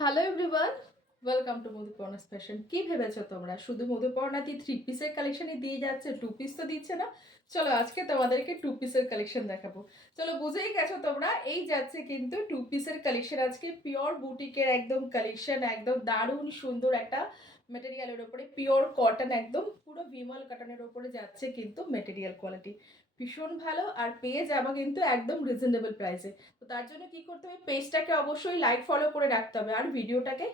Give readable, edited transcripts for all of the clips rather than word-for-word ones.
Hello everyone, welcome to Madhuparna's fashion. কি ভেবেছো তোমরা শুধু মধুপর্ণাতে থ্রি পিসের কালেকশনই দিয়ে যাচ্ছে, টু পিস তো দিচ্ছে না? চলো আজকে তোমাদেরকে টু পিসের কালেকশন দেখাবো। চলো বুঝেই গেছো তোমরা, এই যাচ্ছে কিন্তু টু পিসের কালেকশন। আজকে পিওর বুটিকের একদম কালেকশন, একদম দারুণ সুন্দর একটা মেটেরিয়ালের ওপরে, পিওর কটন, একদম পুরো বিমল কটনের ওপরে যাচ্ছে কিন্তু মেটেরিয়াল কোয়ালিটি ভীষণ ভালো। আর পেয়ে যাবো কিন্তু একদম রিজনেবল প্রাইসে। তো তার জন্য কি করতে হবে, পেজটাকে অবশ্যই লাইক ফলো করে রাখতে হবে আর ভিডিওটাকে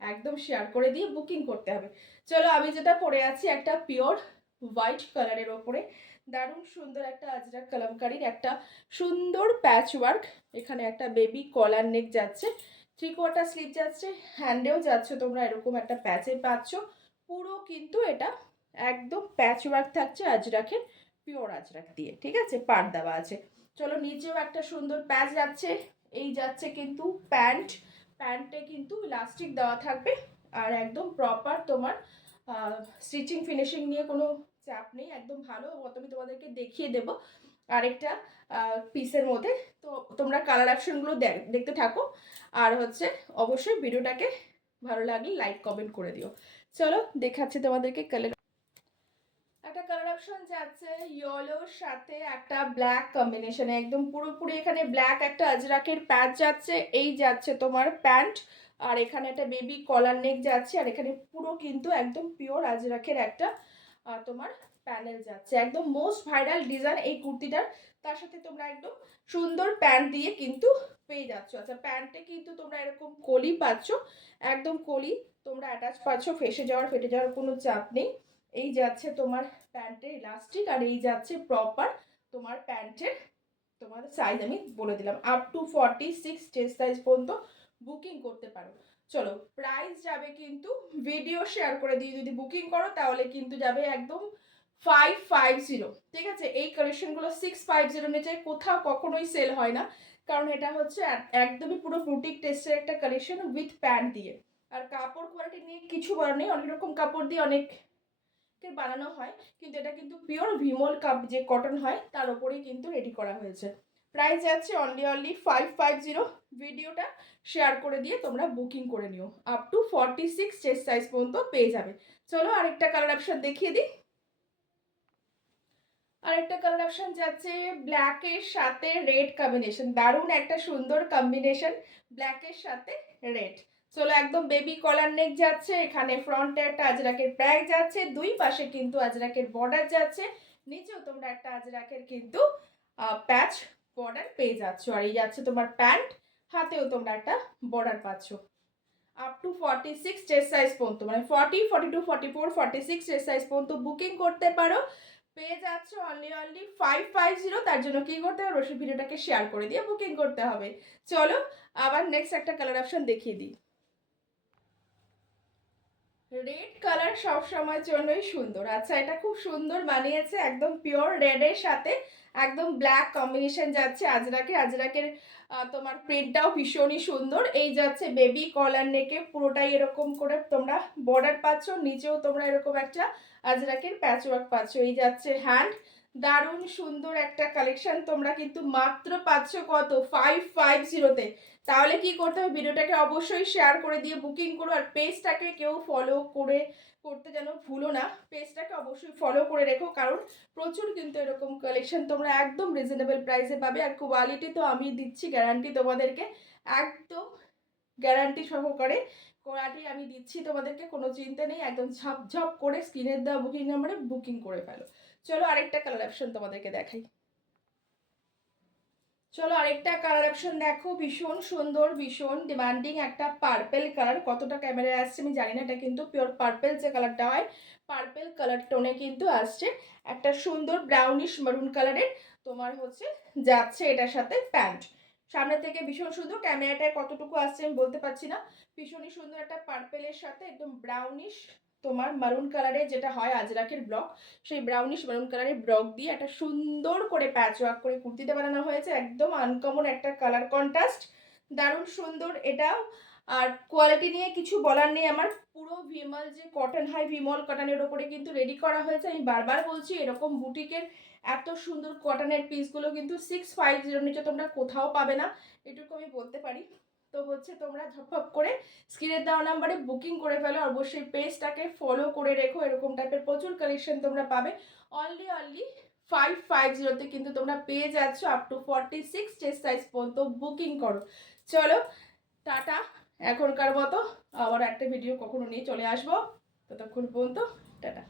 একদম শেয়ার করে দিয়ে বুকিং করতে হবে। চলো আমি যেটা পরে আছি একটা পিওর হোয়াইট কালারের ওপরে দারুণ সুন্দর একটা আজরাক কালামকারীর একটা সুন্দর প্যাচ ওয়ার্ক। এখানে একটা বেবি কলার নেক যাচ্ছে, থ্রি কোয়ার্টার স্লিভ যাচ্ছে, হ্যান্ডেও যাচ্ছে তোমরা এরকম একটা প্যাচে পাচ্ছ। পুরো কিন্তু এটা একদম প্যাচ ওয়ার্ক থাকছে আজরাকের, পিওর আজরাক দিয়ে, ঠিক আছে, পাড় দেওয়া আছে। চলো নিচেও একটা সুন্দর প্যাচ যাচ্ছে। এই যাচ্ছে কিন্তু প্যান্ট, প্যান্টে কিন্তু ইলাস্টিক দেওয়া থাকবে আর একদম প্রপার তোমার স্টিচিং ফিনিশিং নিয়ে কোনো চাপ নেই, একদম ভালো। আমি তোমাদেরকে দেখিয়ে দেবো আরেকটা পিসের মধ্যে। তো তোমরা কালার অপশনগুলো দেখতে থাকো আর হচ্ছে অবশ্যই ভিডিওটাকে ভালো লাগলে লাইক কমেন্ট করে দিও। চলো দেখাচ্ছি তোমাদেরকে কালার। একটা কালার অপশন যাচ্ছে ইয়েলোর সাথে একটা ব্ল্যাক কম্বিনেশনে, একদম পুরোপুরি এখানে ব্ল্যাক একটা আজরাকের প্যাচ যাচ্ছে। এই যাচ্ছে তোমার প্যান্ট আর এখানে একটা বেবি কলার নেক যাচ্ছে আর এখানে পুরো কিন্তু একদম পিওর আজরাকের একটা তোমার প্যানেল যাচ্ছে, একদম মোস্ট ভাইরাল ডিজাইন এই কুর্তিটার। তার সাথে তোমরা একদম সুন্দর প্যান্ট দিয়ে কিন্তু পেয়ে যাচ্ছ। আচ্ছা, প্যান্টে কিন্তু তোমরা এরকম কলি পাচ্ছ, একদম কলি তোমরা অ্যাটাচ পাচ্ছ, ফেসে যাওয়ার ফেটে যাওয়ার কোনো চাপ নেই। এই যাচ্ছে তোমার প্যান্টের ইলাস্টিক আর এই যাচ্ছে প্রপার তোমার প্যান্টের তোমাদের সাইজ আমি বলে দিলাম, আপ টু 46 চেস্ট সাইজ পর্যন্ত বুকিং করতে পারো। চলো প্রাইস যাবে কিন্তু ভিডিও শেয়ার করে দিয়ে যদি বুকিং করো তাহলে কিন্তু যাবে একদম 550, ঠিক আছে। এই কালেকশনগুলো 650 নিচে কোথাও কখনোই সেল হয় না, কারণ এটা হচ্ছে একদমই পুরো বুটিক টেস্টের একটা কালেকশন উইথ প্যান্ট দিয়ে। আর কাপড় কোয়ালিটি নিয়ে কিছু বলার নেই, অনেক রকম কাপড় দিয়ে অনেক বানানো হয়, কিন্তু এটা কিন্তু পিওর ভিমল কাপ যে কটন হয় তার উপরেই কিন্তু রেডি করা হয়েছে। প্রাইস যাচ্ছে অনলি 550। ভিডিওটা শেয়ার করে দিয়ে তোমরা বুকিং করে নিও, আপ টু 46 চেস্ট সাইজ পর্যন্ত পেয়ে যাবে। চলো আরেকটা কালার অপশন দেখিয়ে দিই। আরেকটা কালার অপশন যাচ্ছে ব্ল্যাকের সাথে রেড কম্বিনেশন, দারুণ একটা সুন্দর কম্বিনেশন ব্ল্যাকের সাথে রেড। চলো একদম বেবি কলার নেক যাচ্ছে, এখানে ফ্রন্টে একটা আজরাকের ব্যাগ যাচ্ছে, দুই পাশে কিন্তু আজরাকের বর্ডার যাচ্ছে, নিচেও তোমরা একটা আজরাকের কিন্তু প্যাচ বর্ডার পেয়ে যাচ্ছ। আর এই যাচ্ছে তোমার প্যান্ট, হাতেও তোমরা একটা বর্ডার পাচ্ছ। আপ টু 46 চেস্ট সাইজ পর্যন্ত, মানে 40, 42, 44, 46 চেস্ট সাইজ পর্যন্ত বুকিং করতে পারো, পেয়ে যাচ্ছ অনলি 550। তার জন্য কি করতে হবে, অবশ্যই ভিডিওটাকে শেয়ার করে দিয়ে বুকিং করতে হবে। চলো আবার নেক্সট একটা কালার অপশন দেখিয়ে দিই। রেড কালার সব সময়ের জন্যই সুন্দর। আচ্ছা, এটা খুব সুন্দর মানিয়েছে, একদম পিওর রেডের সাথে একদম ব্ল্যাক কম্বিনেশন যাচ্ছে আজরাকের। আজরাকের তোমার প্রিন্টটাও ভীষণই সুন্দর। এই যাচ্ছে বেবি কলার নেকে পুরোটাই এরকম করে তোমরা বর্ডার পাচ্ছ, নিচেও তোমরা এরকম একটা আজরাকের প্যাচওয়ার্ক পাচ্ছ। এই যাচ্ছে হ্যান্ড, দারুণ সুন্দর একটা কালেকশন। তোমরা কিন্তু মাত্র পাচ্ছ কত, 550-তে। তাহলে কি করতে হবে, ভিডিওটাকে অবশ্যই শেয়ার করে দিয়ে বুকিং করো আর পেজটাকে কেউ ফলো করে করতে যেন ভুলো না, পেজটাকে অবশ্যই ফলো করে রেখো, কারণ প্রচুর কিন্তু এরকম কালেকশন তোমরা একদম রিজনেবল প্রাইসে পাবে। আর কোয়ালিটি তো আমি দিচ্ছি গ্যারান্টি তোমাদেরকে, একদম গ্যারান্টি সহকারে কোয়ালিটি আমি দিচ্ছি তোমাদেরকে, কোনো চিন্তা নেই। একদম ঝপঝপ করে স্ক্রিনের দেওয়া বুকিং নাম্বারে বুকিং করে ফেলো। চলো আরেকটা কালার অপশন তোমাদেরকে দেখাই। চলো আরেকটা কালার অপশন দেখো, ভীষণ সুন্দর, ভীষণ ডিমান্ডিং একটা পার্পেল কালার। কতটা ক্যামেরায় আসছে আমি জানি না, এটা কিন্তু পিওর পার্পেল যে কালারটা হয়, পার্পেল কালার টোনে কিন্তু আসছে। একটা সুন্দর ব্রাউনিশ মারুন কালারের তোমার হচ্ছে যাচ্ছে এটার সাথে প্যান্ট। সামনে থেকে ভীষণ সুন্দর, ক্যামেরাটায় কতটুকু আসছে আমি বলতে পারছি না। ভীষণই সুন্দর একটা পার্পেলের সাথে একদম ব্রাউনিশ তোমার মারুন কালারের যেটা হয় আজরাকের ব্লক, সেই ব্রাউনিশ মেরুন কালারের ব্লক দিয়ে একটা সুন্দর করে প্যাচ ওয়ার্ক করে কুর্তিতে বানানো হয়েছে, একদম আনকমন একটা কালার কন্ট্রাস্ট, দারুণ সুন্দর এটাও। আর কোয়ালিটি নিয়ে কিছু বলার নেই আমার, পুরো ভিমল যে কটন হয়, ভিমল কটনের ওপরে কিন্তু রেডি করা হয়েছে। আমি বারবার বলছি এরকম বুটিকের এত সুন্দর কটনের পিসগুলো কিন্তু 650 নিচে তোমরা কোথাও পাবে না, এটুকু আমি বলতে পারি। তো হচ্ছে তোমরা ঝপঝপ করে স্ক্রিনের দেওয়া নাম্বারে বুকিং করে ফেলো, অবশ্যই পেজটাকে ফলো করে রেখো, এরকম টাইপের প্রচুর কালেকশন তোমরা পাবে। অনলি 550 কিন্তু তোমরা পেয়ে যাচ্ছ আপ টু 46 চেস্ট সাইজ পর্যন্ত বুকিং করো। চলো টাটা, এখনকার মতো আবার একটা ভিডিও কখনো নিয়ে চলে আসবো, ততক্ষণ পর্যন্ত টাটা।